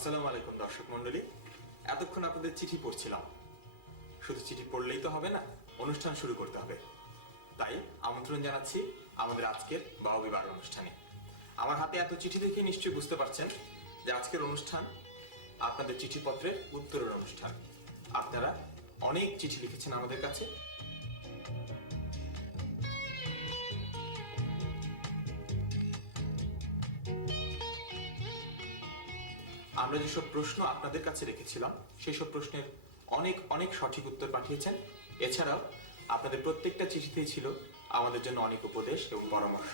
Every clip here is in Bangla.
আসসালামু আলাইকুম দর্শক মণ্ডলী, এতক্ষণ আপনাদের চিঠি পড়ছিলাম। শুধু চিঠি পড়লেই তো হবে না, অনুষ্ঠান শুরু করতে হবে। তাই আমন্ত্রণ জানাচ্ছি আমাদের আজকের বাউবি বার অনুষ্ঠানে। আমার হাতে এত চিঠি দেখে নিশ্চয়ই বুঝতে পারছেন যে আজকের অনুষ্ঠান আপনাদের চিঠিপত্রের উত্তরের অনুষ্ঠান। আপনারা অনেক চিঠি লিখেছেন আমাদের কাছে। আমরা যেসব প্রশ্ন আপনাদের কাছে রেখেছিলাম সেই সব প্রশ্নের অনেক অনেক সঠিক উত্তর পাঠিয়েছেন। এছাড়াও আপনাদের প্রত্যেকটা চিঠিতেই ছিল আমাদের জন্য অনেক উপদেশ এবং পরামর্শ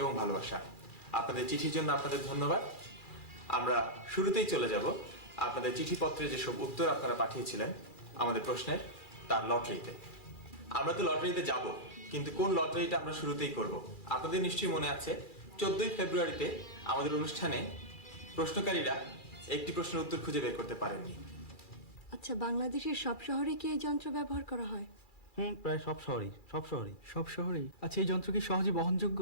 এবং ভালোবাসা। আপনাদের চিঠির জন্য আপনাদের ধন্যবাদ। আমরা শুরুতেই চলে যাব আপনাদের চিঠিপত্রে যেসব উত্তর আপনারা পাঠিয়েছিলেন আমাদের প্রশ্নের, তার লটারিতে। আমরা তো লটারিতে যাব, কিন্তু কোন লটারিটা আমরা শুরুতেই করব? আপনাদের নিশ্চয়ই মনে আছে 14ই ফেব্রুয়ারিতে আমাদের অনুষ্ঠানে প্রশ্নকারীরা একটি প্রশ্নের উত্তর খুঁজে বের করতে পারেননি। আচ্ছা, বাংলাদেশের সব শহরে কি এই যন্ত্র ব্যবহার করা হয়? প্রায় সব শহরেই। আচ্ছা, এই যন্ত্র কি সহজে বহনযোগ্য?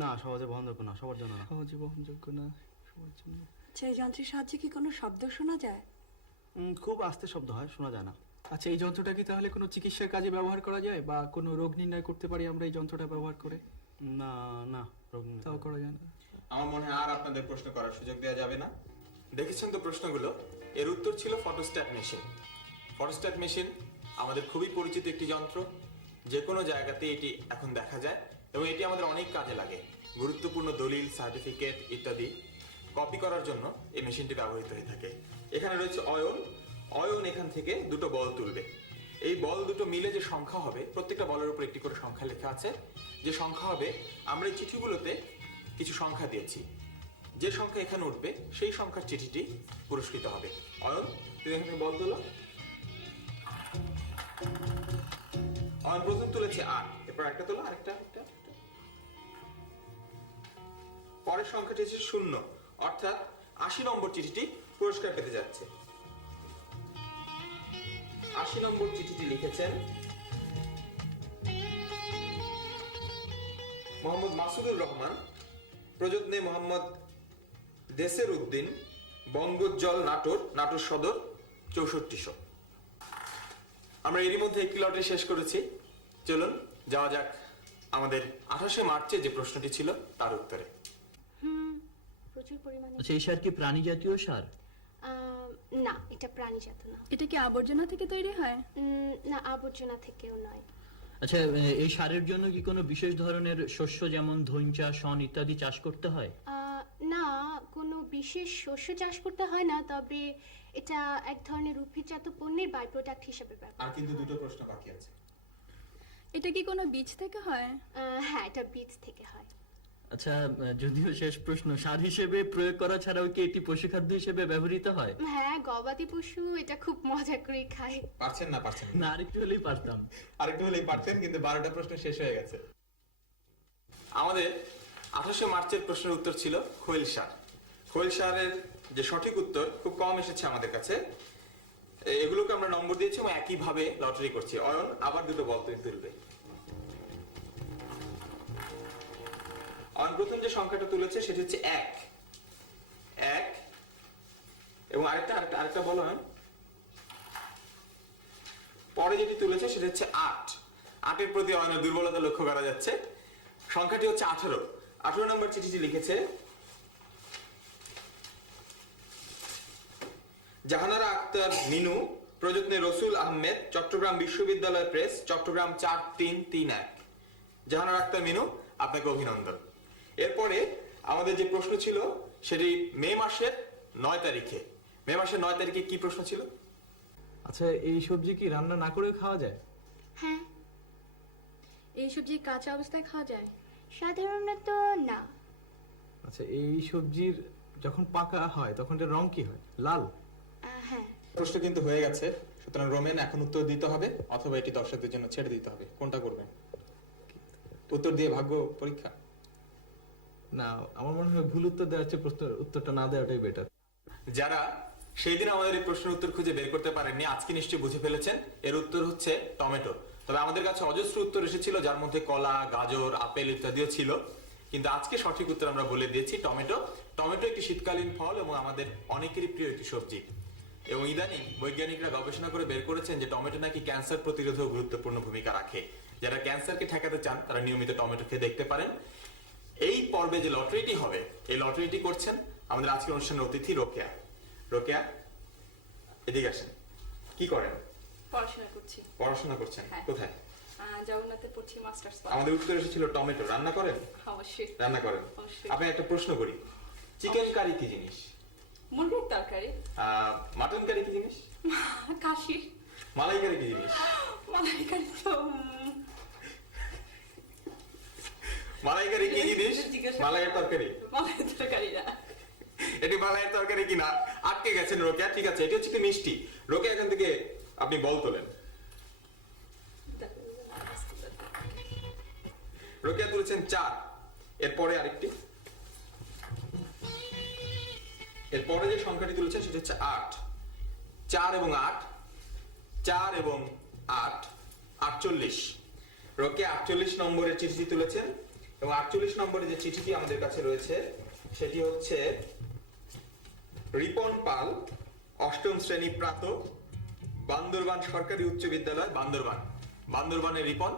না, সহজে বহনযোগ্য না, সবার জন্য না। সহজে বহনযোগ্য না সবার জন্য। আচ্ছা, এই যন্ত্রের সাহায্যে কি কোনো শব্দ শোনা যায়? খুব আস্তে শব্দ হয়, শোনা যায় না। আচ্ছা, এই যন্ত্রটা কি তাহলে কোনো চিকিৎসার কাজে ব্যবহার করা যায়, বা কোনো রোগ নির্ণয় করতে পারি আমরা এই যন্ত্রটা ব্যবহার করে? না না, তাও করা যায় না। আমার মনে হয় আর আপনাদের প্রশ্ন করার সুযোগ দেওয়া যাবে না। দেখেছেন তো প্রশ্নগুলো, এর উত্তর ছিল ফটোস্ট্যাট মেশিন। ফটোস্ট্যাট মেশিন আমাদের খুবই পরিচিত একটি যন্ত্র। যে কোনো জায়গাতে এটি এখন দেখা যায় এবং এটি আমাদের অনেক কাজে লাগে। গুরুত্বপূর্ণ দলিল, সার্টিফিকেট ইত্যাদি কপি করার জন্য এই মেশিনটি ব্যবহৃত হয়ে থাকে। এখানে রয়েছে অয়ন এখান থেকে দুটো বল তুলবে। এই বল দুটো মিলে যে সংখ্যা হবে, প্রত্যেকটা বলের উপর একটি করে সংখ্যা লেখা আছে। যে সংখ্যা হবে, আমরা এই চিঠিগুলোতে কিছু সংখ্যা দিয়েছি। যে সংখ্যা এখানে উঠবে সেই সংখ্যার চিঠিটি পুরস্কৃত হবে। অয়ন, তুই এখানে বল তোলো। অয়ন প্রথম তুলেছে 8, এরপর একটা তোলো, আরেকটা। পরের সংখ্যাটি হচ্ছে 0, অর্থাৎ 80 নম্বর চিঠিটি পুরস্কার পেতে যাচ্ছে। 80 নম্বর চিঠিটি লিখেছেন মোহাম্মদ মাসুদুর রহমান, প্রযত্নে মোহাম্মদ দেশের উদ্দিন, বঙ্গোজ্জ্বল, নাটোর সদর 6400। আমরা এরই মধ্যে একটি লটারি শেষ করেছি। চলুন যাওয়া যাক আমাদের 28শে মার্চে যে প্রশ্নটি ছিল তার উত্তরে। প্রচুর পরিমাণে। আচ্ছা, এই সার কি প্রাণী জাতীয় সার? না, এটা প্রাণীজাত না। এটা কি আবর্জনা থেকে তৈরি হয়? না, আবর্জনা থেকেও নয়। আচ্ছা, এই সারের জন্য কি কোনো বিশেষ ধরনের শস্য যেমন ধইঞ্চা, শন ইত্যাদি চাষ করতে হয়? না, কোনো বিশেষ শস্য চাষ করতে হয় না, তবে এটা এক ধরনের উদ্ভিদজাত পণ্যের বাই প্রোডাক্ট হিসেবে ব্যবহার। আর কিন্তু দুটো প্রশ্ন বাকি আছে। এটা কি কোনো বীজ থেকে হয়? হ্যাঁ, এটা বীজ থেকে হয়। আচ্ছা, যদিও শেষ প্রশ্ন, সার হিসেবে প্রয়োগ করা ছাড়াও কি এটি পশুখাদ্য হিসেবে ব্যবহৃত হয়? হ্যাঁ, গবাদি পশু এটা খুব মজা করে খায়। পারছেন না? না, আরেকটু হলেই পারতাম। আরেকটু হলেই পারতেন, কিন্তু 12টা প্রশ্ন শেষ হয়ে গেছে। আমাদের 28শে মার্চের প্রশ্নের উত্তর ছিল খৈল সার। খৈল সারের যে সঠিক উত্তর খুব কম এসেছে আমাদের কাছে। এগুলোকে আমরা নম্বর দিয়েছি এবং একইভাবে লটারি করছি। অয়ন, আবার দুটো বল তুমি তুলবে। অয়ন প্রথম যে সংখ্যাটা তুলেছে সেটি হচ্ছে 1 এবং আরেকটা বলো। অয়ন পরে যেটি তুলেছে সেটা হচ্ছে 8। 8 এর প্রতি অয়নের দুর্বলতা লক্ষ্য করা যাচ্ছে। সংখ্যাটি হচ্ছে 18 নম্বর চিঠিটি লিখেছে জাহানারা আক্তার মিনু, প্রযত্নে রসুল আহমেদ, চট্টগ্রাম বিশ্ববিদ্যালয় প্রেস, চট্টগ্রাম 4331। জাহানারা আক্তার মিনু, আপনাকে অভিনন্দন। এরপরে আমাদের যে প্রশ্ন ছিল সেটি মে মাসের 9 তারিখে। মে মাসের 9 তারিখে কি প্রশ্ন ছিল? আচ্ছা, এই সবজি কি রান্না না করে খাওয়া যায়? হ্যাঁ। এই সবজি কাঁচা অবস্থায় খাওয়া যায়? সাধারণত না। আচ্ছা, এই সবজির যখন পাকা হয় তখন এর রং কি হয়? লাল? হ্যাঁ। প্রশ্ন কিন্তু হয়ে গেছে, সুতরাং রোমেন এখন উত্তর দিতে হবে অথবা এটি দর্শকদের জন্য ছেড়ে দিতে হবে। কোনটা করবেন? উত্তর দিয়ে ভাগ্য পরীক্ষা? না, আমার মনে হয় ভুল উত্তর দেওয়ার চেয়ে উত্তরটা না দেওয়াটাই বেটার। যারা সেই দিন আমাদের এই প্রশ্নের উত্তর খুঁজে বের করতে পারেননি, আজকে নিশ্চয়ই বুঝে ফেলেছেন এর উত্তর হচ্ছে টমেটো। তবে আমাদের কাছে অজস্র উত্তর এসেছিল, যার মধ্যে কলা, গাজর, আপেল ইত্যাদিও ছিল। কিন্তু আজকে সঠিক উত্তর আমরা বলে দিয়েছি টমেটো। টমেটো একটি শীতকালীন ফল এবং আমাদের অনেকেরই প্রিয় একটি সবজি। এবং ইদানিং বৈজ্ঞানিকরা গবেষণা করে বের করেছেন যে টমেটো নাকি ক্যান্সার প্রতিরোধেও গুরুত্বপূর্ণ ভূমিকা রাখে। যারা ক্যান্সারকে ঠেকাতে চান তারা নিয়মিত টমেটো খেয়ে দেখতে পারেন। এই পর্বে যে লটারিটি হবে, এই লটারিটি করছেন আমাদের আজকের অনুষ্ঠানের অতিথি রোকেয়া। রোকেয়া, এদিকে আসেন। কি করেন? পড়াশোনা করছি। পড়াশোনা করছেন? হ্যাঁ। কোথায়? জগন্নাথে পড়ছি মাস্টার্স। আমাদের উত্তর এসেছিল টমেটো। রান্না করেন? অবশ্যই। রান্না করেন। অবশ্যই। আপনি একটা প্রশ্ন করি, চিকেন কারি কি জিনিস? মুরগির তরকারি। মাটন কারি কি জিনিস? কাশি। মালাই কারি কি জিনিস? মালাইকারি তো মালাই কারি কি জিনিস? জিজ্ঞাসা- মালাইয়ের তরকারি। মালাইয়ের তরকারি না। এটি মালাইয়ের তরকারি কিনা আটকে গেছেন রোকেয়া। ঠিক আছে, এটি হচ্ছে কি মিষ্টি। রোকেয়া, এখান থেকে আপনি বল তোলেন। রোকেয়া তুলেছেন 4। এরপরে আরেকটি, এরপরে যে সংখ্যাটি তুলেছেন সেটা হচ্ছে 8। 4 এবং 8, 4 এবং 8, 48। রোকেয়া 48 নম্বরের চিঠিটি তুলেছেন এবং 48 নম্বরের যে চিঠিটি আমাদের কাছে রয়েছে সেটি হচ্ছে রিপন পাল, 8ম শ্রেণী প্রাত, বান্দরবান সরকারি উচ্চ বিদ্যালয়, বান্দরবান। বান্দরবানের রিপন,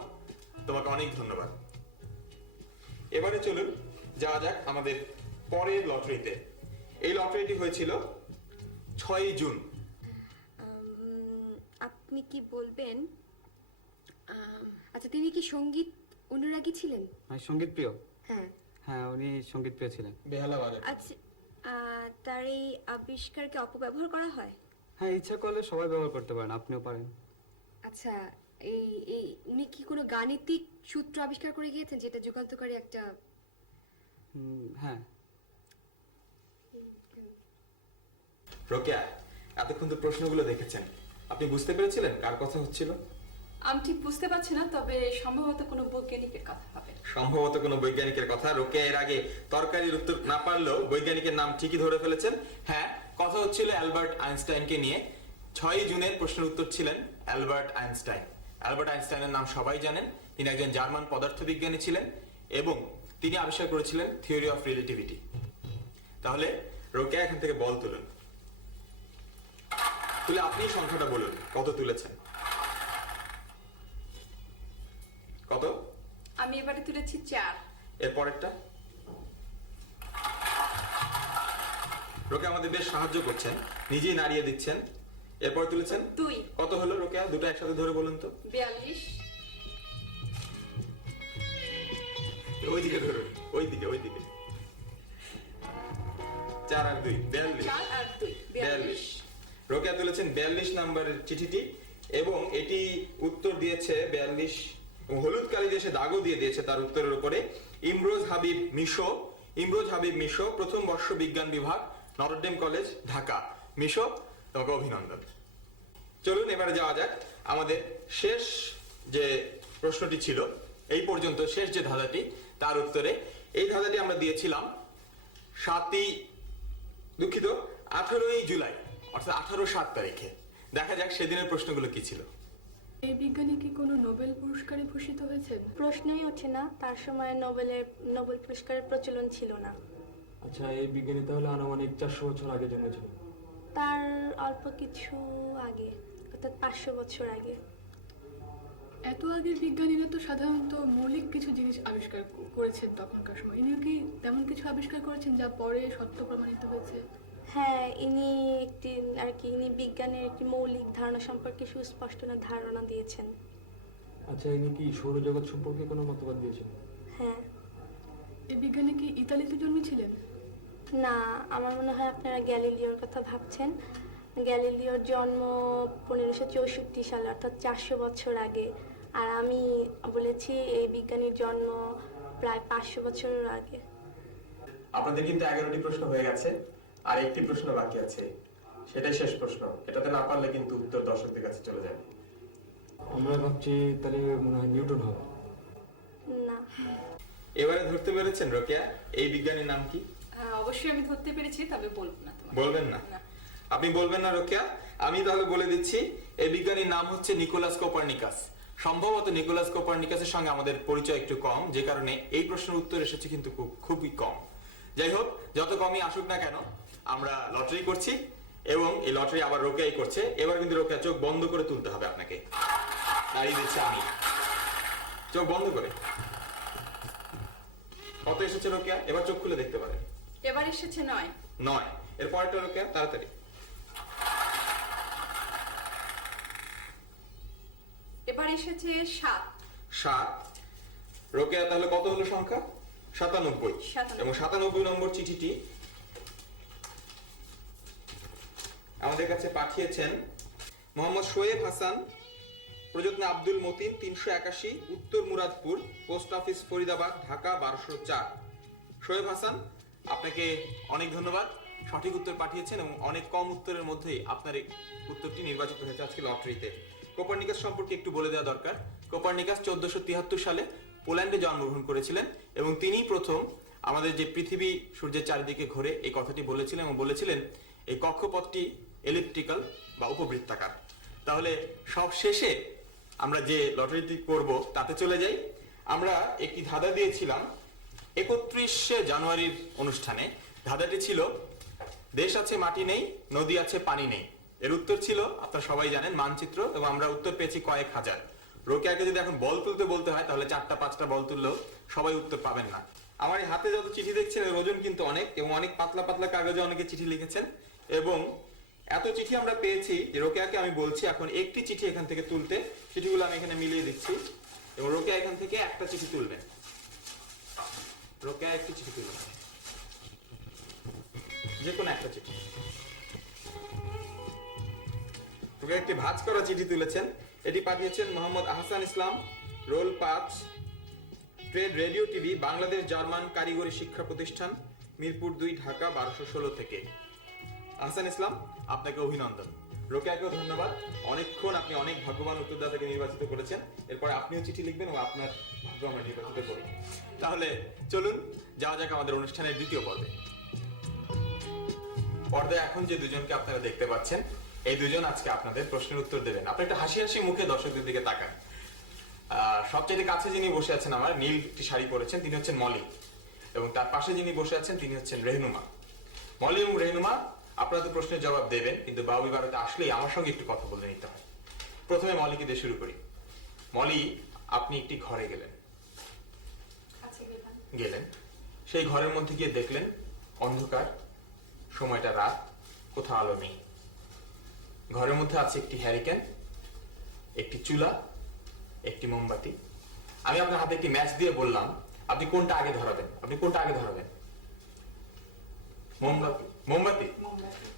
তোমাকে অনেক ধন্যবাদ। এবারে চলুন যাওয়া যাক আমাদের পরের লটারিতে। এই লটারিটি হয়েছিল 6 জুন। আপনি কি বলবেন, আচ্ছা তিনি কি সঙ্গীত অনুরাগী ছিলেন? সঙ্গীত প্রিয়? হ্যাঁ। হ্যাঁ, উনি সঙ্গীত প্রিয় ছিলেন। বেহালা বাজার। আচ্ছা, তার এই আবিষ্কারকে অপব্যবহার করা হয়? হ্যাঁ, ইচ্ছা করলে সবাই ব্যবহার করতে পারেন, আপনিও পারেন। আচ্ছা, এই এই উনি কি কোনো গাণিতিক সূত্র আবিষ্কার করে গিয়েছেন যেটা যুগান্তকারী একটা? হ্যাঁ। রোকেয়া, এতক্ষণ তো প্রশ্নগুলো দেখেছেন, আপনি বুঝতে পেরেছিলেন কার কথা হচ্ছিল? আমি ঠিক বুঝতে পারছি না, তবে সম্ভবত কোনো বৈজ্ঞানিকের কথা হবে। সম্ভবত কোনো বৈজ্ঞানিকের কথা। রোকেয়া এর আগে তরকারির উত্তর না পারলেও বৈজ্ঞানিকের নাম ঠিকই ধরে ফেলেছেন। হ্যাঁ, কথা হচ্ছিল অ্যালবার্ট আইনস্টাইনকে নিয়ে। 6 জুনের প্রশ্নের উত্তর ছিলেন অ্যালবার্ট আইনস্টাইন। অ্যালবার্ট আইনস্টাইনের নাম সবাই জানেন। তিনি একজন জার্মান পদার্থবিজ্ঞানী ছিলেন এবং তিনি আবিষ্কার করেছিলেন থিওরি অফ রিলেটিভিটি। তাহলে রোকেয়া, এখান থেকে বল তুলুন। তুলে আপনি সংখ্যাটা বলুন, কত তুলেছেন? কত? আমি এবারে তুলেছি 4। এর পরেরটা? রোকেয়া আমাদের বেশ সাহায্য করছেন, নিজেই নাড়িয়ে দিচ্ছেন। এরপর তুলেছেন 2। কত হলো রোকেয়া? দুটো একসাথে ধরে বলুন তো। 42। ওইদিকে ধরুন, ওইদিকে ওইদিকে। 4 আর 2, 42। 4 আর 2, 42। রোকেয়া তুলেছেন 42 নম্বরের চিঠিটি এবং এটি উত্তর দিয়েছে 42 এবং হলুদ কালি দিয়ে সে দাগও দিয়ে দিয়েছে তার উত্তরের উপরে। ইমরোজ হাবিব মিশো। ইমরোজ হাবিব মিশো, প্রথম বর্ষ বিজ্ঞান বিভাগ, নটরডেম কলেজ, ঢাকা। মিশো, তোমাকে অভিনন্দন। চলুন এবারে যাওয়া যাক আমাদের শেষ যে প্রশ্নটি ছিল এই পর্যন্ত, শেষ যে ধাঁধাটি তার উত্তরে। এই ধাঁধাটি আমরা দিয়েছিলাম 18ই জুলাই, অর্থাৎ 1807 তারিখে। দেখা যাক সেদিনের প্রশ্নগুলো কি ছিল। এই বিজ্ঞানী কি কোনো নোবেল পুরস্কারে ভূষিত হয়েছেন? প্রশ্নই ওঠে না, তার সময় নোবেল পুরস্কারের প্রচলন ছিল না। আচ্ছা, এই বিজ্ঞানী তাহলে আনুমানিক 400 বছর আগে জন্মেছিল? তার অল্প কিছু আগে, অর্থাৎ 500 বছর আগে। এত আগের বিজ্ঞানীরা তো সাধারণত মৌলিক কিছু জিনিস আবিষ্কার করেছেন তখনকার সময়। ইনিও কি তেমন কিছু আবিষ্কার করেছেন যা পরে সত্য প্রমাণিত হয়েছে? হ্যাঁ, ইনি বিজ্ঞানের একটি মৌলিক ধারণা সম্পর্কে সুস্পষ্ট ধারণা দিয়েছেন। আচ্ছা, ইনি কি সৌরজগৎ সম্পর্কে কোনো মতবাদ দিয়েছেন? হ্যাঁ। এই বিজ্ঞানী কি ইতালিতে জন্মেছিলেন? না, আমার মনে হয় আপনারা গ্যালিলিওর কথা ভাবছেন। গ্যালিলিওর জন্ম 1564 সালে, অর্থাৎ 400 বছর আগে। আর আমি বলেছি এই বিজ্ঞানীর জন্ম প্রায় 500 বছরের আগে। আপনাদের কিন্তু 11টি প্রশ্ন হয়ে গেছে, আর একটি প্রশ্ন বাকি আছে, সেটাই শেষ প্রশ্ন। এটাতে না পারলে কিন্তু উত্তর দর্শকদের কাছে চলে যাবে। আমরা ভাবছি তাহলে মনে হয় নিউটন হবে। না। এবারে ধরতে পেরেছেন রোকেয়া এই বিজ্ঞানীর নাম কি? অবশ্যই আমি ধরতে পেরেছি, তবে বলবো না তোমাকে। বলবেন না? আপনি বলবেন না রোকেয়া? আমি তাহলে বলে দিচ্ছি, এই বিজ্ঞানীর নাম হচ্ছে নিকোলাস কোপার্নিকাস। সম্ভবত নিকোলাস কোপার্নিকাসের সঙ্গে আমাদের পরিচয় একটু কম, যে কারণে এই প্রশ্নের উত্তর এসেছে কিন্তু খুবই কম। যাই হোক, যত কমই আসুক না কেন, আমরা লটারি করছি এবং এই লটারি আবার রোকেয়াই করছে। এবার কিন্তু রোকেয়া চোখ বন্ধ করে তুলতে হবে আপনাকে। দাঁড়িয়ে দিচ্ছি আমি, চোখ বন্ধ করে। কত এসেছে রোকেয়া? এবার চোখ খুলে দেখতে পারেন। এবার এসেছে 9। 9। এর পরেরটা রোকেয়া, তাড়াতাড়ি। এবার এসেছে 7। 7। রোকেয়া তাহলে কত হলো সংখ্যা? 97। 97 এবং 97 নম্বর চিঠিটি আমাদের কাছে পাঠিয়েছেন মোহাম্মদ শোয়েব হাসান, প্রযত্ন আব্দুল মতিন, 381 উত্তর মুরাদপুর, পোস্ট অফিস ফরিদাবাদ, ঢাকা 1204। শোয়েব হাসান, আপনাকে অনেক ধন্যবাদ। সঠিক উত্তর পাঠিয়েছেন এবং অনেক কম উত্তরের মধ্যেই আপনার এই উত্তরটি নির্বাচিত হয়েছে আজকে লটারিতে। কোপার্নিকাস সম্পর্কে একটু বলে দেওয়া দরকার। কোপার্নিকাস 1473 সালে পোল্যান্ডে জন্মগ্রহণ করেছিলেন এবং তিনিই প্রথম আমাদের যে পৃথিবী সূর্যের চারিদিকে ঘোরে এই কথাটি বলেছিলেন এবং বলেছিলেন এই কক্ষপথটি এলিপ্টিক্যাল বা উপবৃত্তাকার। তাহলে সব শেষে আমরা যে লটারিটি করব তাতে চলে যাই। আমরা একটি ধাঁধা দিয়েছিলাম 31শে জানুয়ারির অনুষ্ঠানে। ধাঁধাটি ছিল দেশ আছে মাটি নেই, নদী আছে পানি নেই। এর উত্তর ছিল আপনারা সবাই জানেন মানচিত্র, এবং আমরা উত্তর পেয়েছি কয়েক হাজার। রোকেয়াকে যদি এখন বল তুলতে বলতে হয় তাহলে 4টা 5টা বল তুললেও সবাই উত্তর পাবেন না। আমার এই হাতে যত চিঠি দেখছেন এর ওজন কিন্তু অনেক, এবং অনেক পাতলা পাতলা কাগজে অনেকে চিঠি লিখেছেন। এবং এত চিঠি আমরা পেয়েছি যে রোকেয়াকে আমি বলছি এখন একটি চিঠি এখান থেকে তুলতে। চিঠিগুলো আমি এখানে মিলিয়ে দিচ্ছি এবং রোকেয়া এখান থেকে একটা চিঠি তুলবেন। রোকেয়া একটি চিঠি তুলবেন, যে কোনো একটা চিঠি। রোকেয়া একটি ভাঁজ করা চিঠি তুলেছেন। এটি পাঠিয়েছেন Mohammad Ahsan Islam, roll 5, trade radio TV, Bangladesh German কারিগরি শিক্ষা প্রতিষ্ঠান, মিরপুর 2, ঢাকা 1216 থেকে। আহসান ইসলাম, আপনাকে অভিনন্দন। রোকেয়াকেও ধন্যবাদ। অনেকক্ষণ আপনি অনেক ভাগ্যবান উত্তরদাতাকে নির্বাচিত করেছেন। এরপরে আপনিও চিঠি লিখবেন এবং আপনার ভাগ্য আমরা নির্বাচিত করি। তাহলে চলুন যাওয়া যাক আমাদের অনুষ্ঠানের দ্বিতীয় পর্বে। পর্দায় এখন যে দুজনকে আপনারা দেখতে পাচ্ছেন, এই দুজন আজকে আপনাদের প্রশ্নের উত্তর দেবেন। আপনি একটা হাসি হাসি মুখে দর্শকদের দিকে তাকান। সবচেয়ে কাছে যিনি বসে আছেন আমার, নীল একটি শাড়ি পরেছেন, তিনি হচ্ছেন মলি, এবং তার পাশে যিনি বসে আছেন তিনি হচ্ছেন রেহনুমা। মলি এবং রেহনুমা, আপনারা তো প্রশ্নের জবাব দেবেন, কিন্তু বাউবি বারোতে আসলেই আমার সঙ্গে একটু কথা বলে নিতে হয়। প্রথমে মলিকে দিয়ে শুরু করি। মলি, আপনি একটি ঘরে গেলেন, সেই ঘরের মধ্যে গিয়ে দেখলেন অন্ধকার, সময়টা রাত, কোথাও আলো নেই। ঘরের মধ্যে আছে একটি হ্যারিকেন, একটি চুলা, একটি মোমবাতি। আমি আপনার হাতে একটি ম্যাচ দিয়ে বললাম আপনি কোনটা আগে ধরাবেন? আপনি কোনটা আগে ধরাবেন? মোমবাতি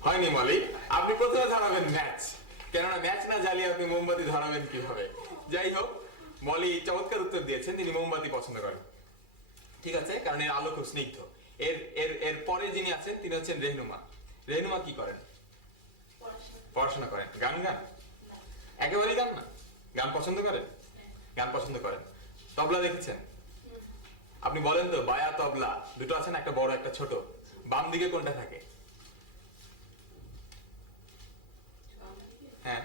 হয়নি মলি, আপনি প্রথমে ধরাবেন ম্যাচ, কেননা ম্যাচ না জ্বালিয়ে আপনি মোমবাতি ধরাবেন কিভাবে? যাই হোক, মলি চমৎকার উত্তর দিয়েছেন, তিনি মোমবাতি পছন্দ করেন। ঠিক আছে, কারণ এর আলো খুব স্নিগ্ধ। এর পরে যিনি আছেন তিনি হচ্ছেন রেহনুমা। রেহনুমা কি করেন? পড়াশোনা করেন। গান একেবারেই গান না? গান পছন্দ করেন? গান পছন্দ করেন। তবলা দেখেছেন? আপনি বলেন তো, বায়া তবলা দুটো আছে না, একটা বড় একটা ছোট, বাম দিকে কোনটা থাকে? হ্যাঁ,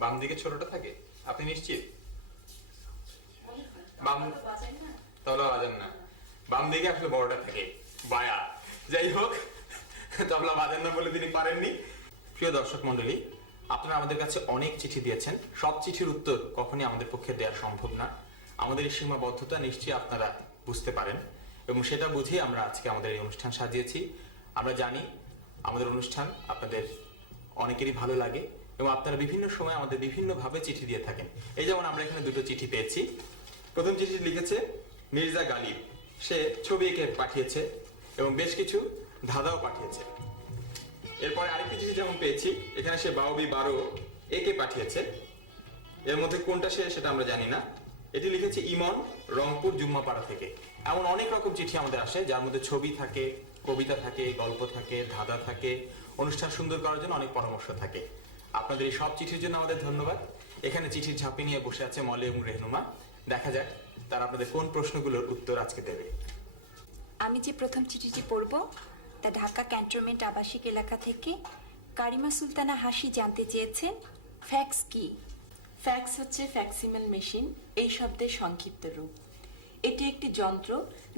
বাম দিকে ছোটটা থাকে। আপনি নিশ্চিত? বাম তবলা বাজান না, বাম দিকে আসলে বড়টা থাকে, বায়া। যাই হোক, তবলা বাজান না বলে তিনি পারেননি। প্রিয় দর্শক মন্ডলী, আপনারা আমাদের কাছে অনেক চিঠি দিয়েছেন। সব চিঠির উত্তর কখনই আমাদের পক্ষে দেওয়া সম্ভব না। আমাদের এই সীমাবদ্ধতা নিশ্চয়ই আপনারা বুঝতে পারেন, এবং সেটা বুঝে আমরা আজকে আমাদের এই অনুষ্ঠান সাজিয়েছি। আমরা জানি আমাদের অনুষ্ঠান আপনাদের অনেকেরই ভালো লাগে, এবং আপনারা বিভিন্ন সময় আমাদের বিভিন্নভাবে চিঠি দিয়ে থাকেন। এই যেমন আমরা এখানে দুটো চিঠি পেয়েছি। প্রথম চিঠি লিখেছে মির্জা গালিব, সে ছবি এঁকে পাঠিয়েছে এবং বেশ কিছু ধাঁধাও পাঠিয়েছে। এরপরে আরেকটি চিঠি যেমন পেয়েছি, এখানে সে বাউবি 12 একে পাঠিয়েছে। এর মধ্যে কোনটা সে সেটা আমরা জানি না। এটি লিখেছে ইমন, রংপুর জুম্মাপাড়া থেকে। এমন অনেক রকম চিঠি আমাদের আসে, যার মধ্যে ছবি থাকে, কবিতা থাকে, গল্প থাকে, ধাঁধা থাকে, অনুষ্ঠান সুন্দর করার জন্য অনেক পরামর্শ থাকে। আপনাদের এই সব চিঠির জন্য আমাদের ধন্যবাদ। এখানে চিঠির ঝাঁপি নিয়ে বসে আছে মলি এবং রেহনুমা। দেখা যাক তারা আপনাদের কোন প্রশ্নগুলোর উত্তর আজকে দেবে। আমি যে প্রথম চিঠিটি পড়ব তা ঢাকা ক্যান্টনমেন্ট আবাসিক এলাকা থেকে কারিমা সুলতানা হাসি জানতে চেয়েছেন ফ্যাক্স কি। ফ্যাক্স হচ্ছে ফ্যাক্সিমেল মেশিন এই শব্দের সংক্ষিপ্ত রূপ। এটি একটি যন্ত্র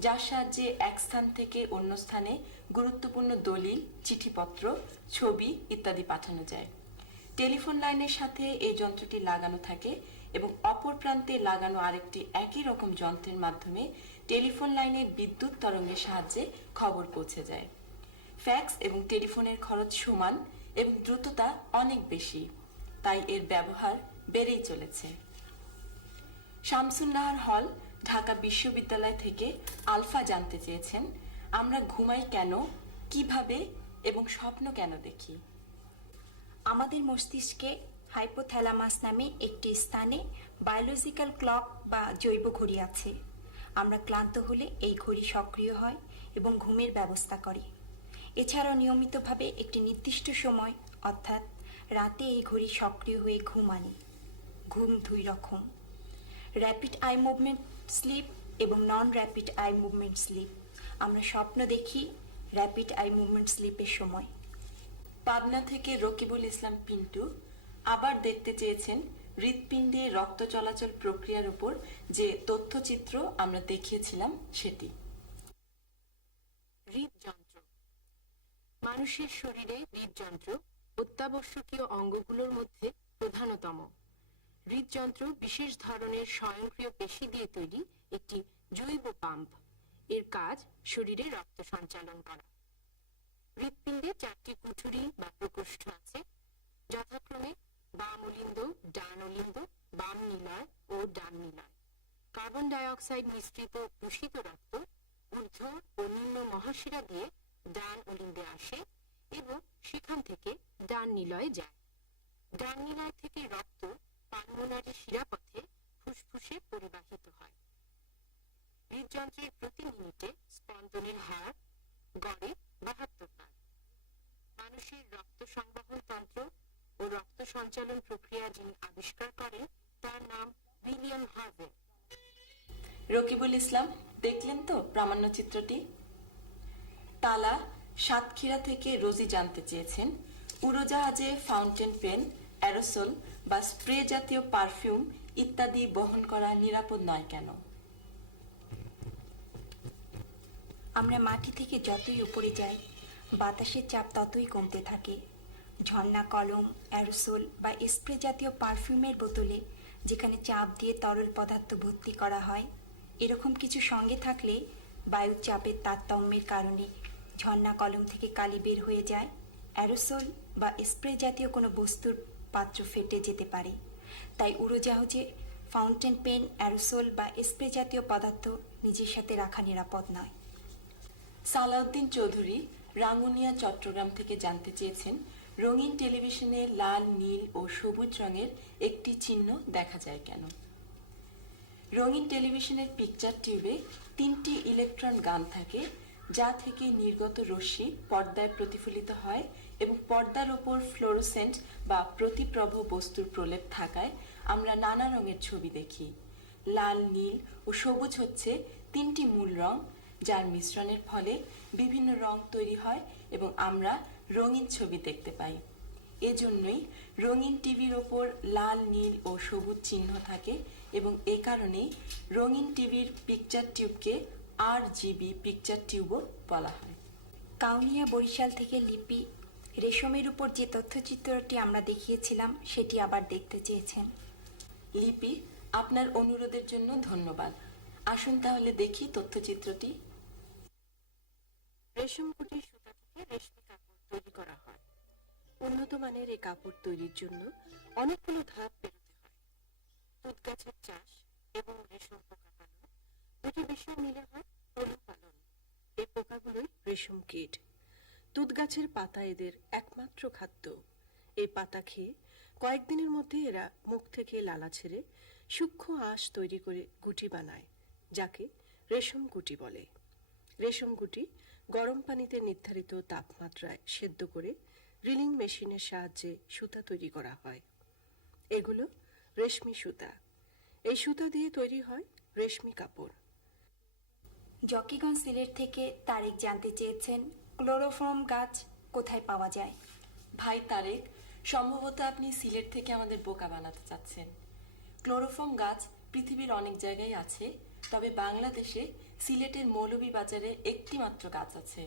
যার সাহায্যে এক স্থান থেকে অন্য স্থানে গুরুত্বপূর্ণ দলিল, চিঠিপত্র, ছবি ইত্যাদি পাঠানো যায়। টেলিফোন লাইনের সাথে এই যন্ত্রটি লাগানো থাকে এবং অপর প্রান্তে লাগানো আরেকটি একই রকম যন্ত্রের মাধ্যমে টেলিফোন লাইনের বিদ্যুৎ তরঙ্গের সাহায্যে খবর পৌঁছে যায়। ফ্যাক্স এবং টেলিফোনের খরচ সমান এবং দ্রুততা অনেক বেশি, তাই এর ব্যবহার বেড়েই চলেছে। শামসুন নাহার হল, ঢাকা বিশ্ববিদ্যালয় থেকে আলফা জানতে চেয়েছেন, আমরা ঘুমাই কেন, কিভাবে এবং স্বপ্ন কেন দেখি? আমাদের মস্তিষ্কে হাইপোথ্যালামাস নামে একটি স্থানে বায়োলজিক্যাল ক্লক বা জৈব ঘড়ি আছে। আমরা ক্লান্ত হলে এই ঘড়ি সক্রিয় হয় এবং ঘুমের ব্যবস্থা করে। এছাড়াও নিয়মিতভাবে একটি নির্দিষ্ট সময় অর্থাৎ রাতে এই ঘড়ি সক্রিয় হয়ে ঘুম আনে। ঘুম দুই রকম, র্যাপিড আই মুভমেন্ট স্লিপ এবং নন র্যাপিড আই মুভমেন্ট স্লিপ। আমরা স্বপ্ন দেখি র্যাপিড আই মুভমেন্ট স্লিপের সময়। পাবনা থেকে রকিবুল ইসলাম পিন্টু আবার দেখতে চেয়েছেন হৃৎপিণ্ডে রক্ত চলাচল প্রক্রিয়ার উপর যে তথ্যচিত্র আমরা দেখিয়েছিলাম সেটি। হৃদযন্ত্র। মানুষের শরীরে হৃদযন্ত্র অত্যাবশ্যকীয় অঙ্গগুলোর মধ্যে প্রধানতম। হৃদযন্ত্র বিশেষ ধরনের স্বয়ংক্রিয় পেশি দিয়ে তৈরি একটি জৈব পাম্প। এর কাজ শরীরে রক্ত সঞ্চালন করা। হৃৎপিণ্ডে 4টি কুঠুরি বা প্রকোষ্ঠ আছে, যথাক্রমে বাম অলিন্দ, ডান অলিন্দ, বাম নিলয় ও ডান নিলয়। কার্বন ডাই অক্সাইড মিশ্রিত দূষিত রক্ত ঊর্ধ্ব ও নিম্ন মহাশিরা দিয়ে ডান অলিন্দে আসে এবং সেখান থেকে ডান নিলয়ে যায়। ডান নিলয় থেকে রক্ত পালমোনারি শিরাপথে ফুসফুসে পরিবাহিত হয়। হৃদযন্ত্রের প্রতি মিনিটে স্পন্দনের হার গড়ে 72 বার। মানুষের রক্ত সংবহন তন্ত্র ও রক্ত সঞ্চালন প্রক্রিয়া যিনি আবিষ্কার করেন তার নাম উইলিয়াম হার্ভে। রকিবুল ইসলাম, দেখলেন তো প্রামাণ্য চিত্রটি? তালা সাতক্ষীরা থেকে রোজি জানতে চেয়েছেন, উড়োজাহাজে ফাউন্টেন পেন, অ্যারোসল বা স্প্রে জাতীয় পারফিউম ইত্যাদি বহন করা নিরাপদ নয় কেন? আমরা মাটি থেকে যতই উপরে যাই বাতাসের চাপ ততই কমতে থাকে। ঝর্ণা কলম, অ্যারোসোল বা স্প্রে জাতীয় পারফিউমের বোতলে যেখানে চাপ দিয়ে তরল পদার্থ ভর্তি করা হয়, এরকম কিছু সঙ্গে থাকলে বায়ুর চাপের তারতম্যের কারণে ঝর্ণা কলম থেকে কালি বের হয়ে যায়। অ্যারোসোল বা স্প্রে জাতীয় কোনো বস্তুর পাত্র ফেটে যেতে পারে। তাই উড়োজাহাজে ফাউন্টেন পেন, অ্যারোসোল বা স্প্রে জাতীয় পদার্থ নিজের সাথে রাখা নিরাপদ নয়। সালাউদ্দিন চৌধুরী রাঙ্গুনিয়া, চট্টগ্রাম থেকে জানতে চেয়েছেন, রঙিন টেলিভিশনে লাল, নীল ও সবুজ রঙের একটি চিহ্ন দেখা যায় কেন? রঙিন টেলিভিশনের পিকচার টিউবে 3টি ইলেকট্রন গান থাকে, যা থেকে নির্গত রশ্মি পর্দায় প্রতিফলিত হয় এবং পর্দার উপর ফ্লোরোসেন্ট বা প্রতিপ্রভ বস্তুর প্রলেপ থাকায় আমরা নানা রঙের ছবি দেখি। লাল, নীল ও সবুজ হচ্ছে 3টি মূল রং, যার মিশ্রণের ফলে বিভিন্ন রং তৈরি হয় এবং আমরা রঙিন ছবি দেখতে পাই। এজন্যই রঙিন টিভির ওপর লাল, নীল ও সবুজ চিহ্ন থাকে এবং এ কারণেই রঙিন টিভির পিকচার টিউবকে RGB পিকচার টিউবও বলা হয়। কাউনিয়া, বরিশাল থেকে লিপি রেশমের উপর যে তথ্যচিত্রটি আমরা দেখিয়েছিলাম সেটি আবার দেখতে চেয়েছেন। লিপি, আপনার অনুরোধের জন্য ধন্যবাদ। আসুন তাহলে দেখি তথ্যচিত্রটি। রেশম কুটির সুতা থেকে রেশমি কাপড় তৈরি করা হয়। উন্নত মানের এই কাপড় তৈরির জন্য অনেকগুলো ধাপ পেরোতে হয়। তুঁত গাছের চাষ এবং রেশম পোকা পালন, দুটি বিষয় মিলে হয় পলু পালন। এই পোকাগুলোই রেশম কীট। তুঁত গাছের পাতা এদের একমাত্র খাদ্য। এই পাতা খেয়ে কয়েকদিনের মধ্যে এরা মুখ থেকে লালা ছেড়ে সূক্ষ্ম আঁশ তৈরি করে গুটি বানায়, যাকে রেশম গুটি বলে। রেশম গুটি গরম পানিতে নির্ধারিত তাপমাত্রায় সেদ্ধ করে রিলিং মেশিনের সাহায্যে সুতা তৈরি করা হয়। এগুলো রেশমি সুতা। এই সুতা দিয়ে তৈরি হয় রেশমি কাপড়। জকিগঞ্জ, সিলেট থেকে তারেক জানতে চেয়েছেন, ক্লোরোফর্ম গাছ কোথায় পাওয়া যায়? ভাই তারেক, সম্ভবত আপনি সিলেট থেকে আমাদের বোকা বানাতে চাচ্ছেন। ক্লোরোফর্ম গাছ পৃথিবীর অনেক জায়গায় আছে, তবে বাংলাদেশে সিলেটের মৌলভীবাজারে একটি মাত্র গাছ আছে।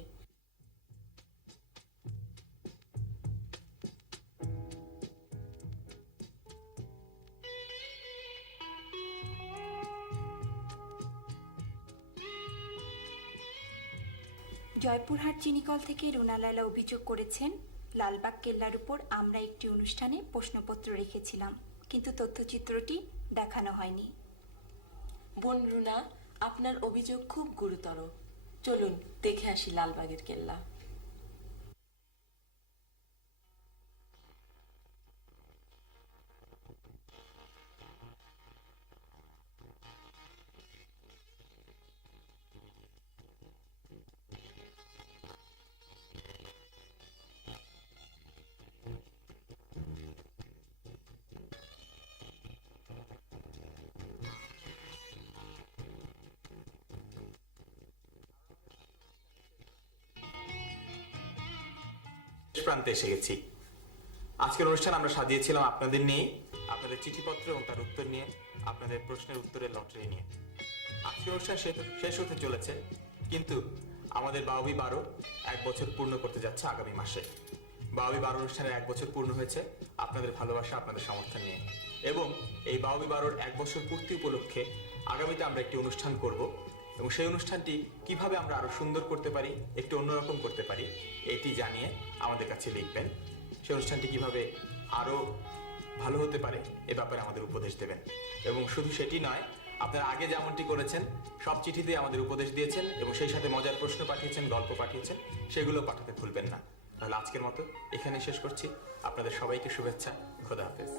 জয়পুরহাট চিনিকল থেকে রুনা লায়লা অভিযোগ করেছেন, লালবাগ কেল্লার উপর আমরা একটি অনুষ্ঠানে প্রশ্নপত্র রেখেছিলাম, কিন্তু তথ্যচিত্রটি দেখানো হয়নি। বোন রুনা, আপনার অভিযোগ খুব গুরুতর। চলুন দেখে আসি লালবাগের কেল্লা। শেষ প্রান্তে এসে গেছি। আজকের অনুষ্ঠান আমরা সাজিয়েছিলাম আপনাদের নিয়ে, আপনাদের চিঠিপত্র এবং তার উত্তর নিয়ে, আপনাদের প্রশ্নের উত্তরের লটারি নিয়ে। আজকের অনুষ্ঠান শেষ হতে চলেছে, কিন্তু আমাদের বাউবি 12 1 বছর পূর্ণ করতে যাচ্ছে আগামী মাসে। বাউবি 12 অনুষ্ঠানের 1 বছর পূর্ণ হয়েছে আপনাদের ভালোবাসা, আপনাদের সমর্থন নিয়ে। এবং এই বাউবি 12-র 1 বছর পূর্তি উপলক্ষে আগামীতে আমরা একটি অনুষ্ঠান করব, এবং সেই অনুষ্ঠানটি কিভাবে আমরা আরো সুন্দর করতে পারি, একটু অন্যরকম করতে পারি, এটি জানিয়ে আমাদের কাছে লিখবেন। সেই অনুষ্ঠানটি কিভাবে আরো ভালো হতে পারে এ ব্যাপারে আমাদের উপদেশ দেবেন। এবং শুধু সেটি নয়, আপনারা আগে যেমনটি করেছেন সব চিঠিতে আমাদের উপদেশ দিয়েছেন এবং সেই সাথে মজার প্রশ্ন পাঠিয়েছেন, গল্প পাঠিয়েছেন, সেগুলো পাঠাতে ভুলবেন না। তাহলে আজকের মতো এখানে শেষ করছি। আপনাদের সবাইকে শুভেচ্ছা। খোদা হাফেজ।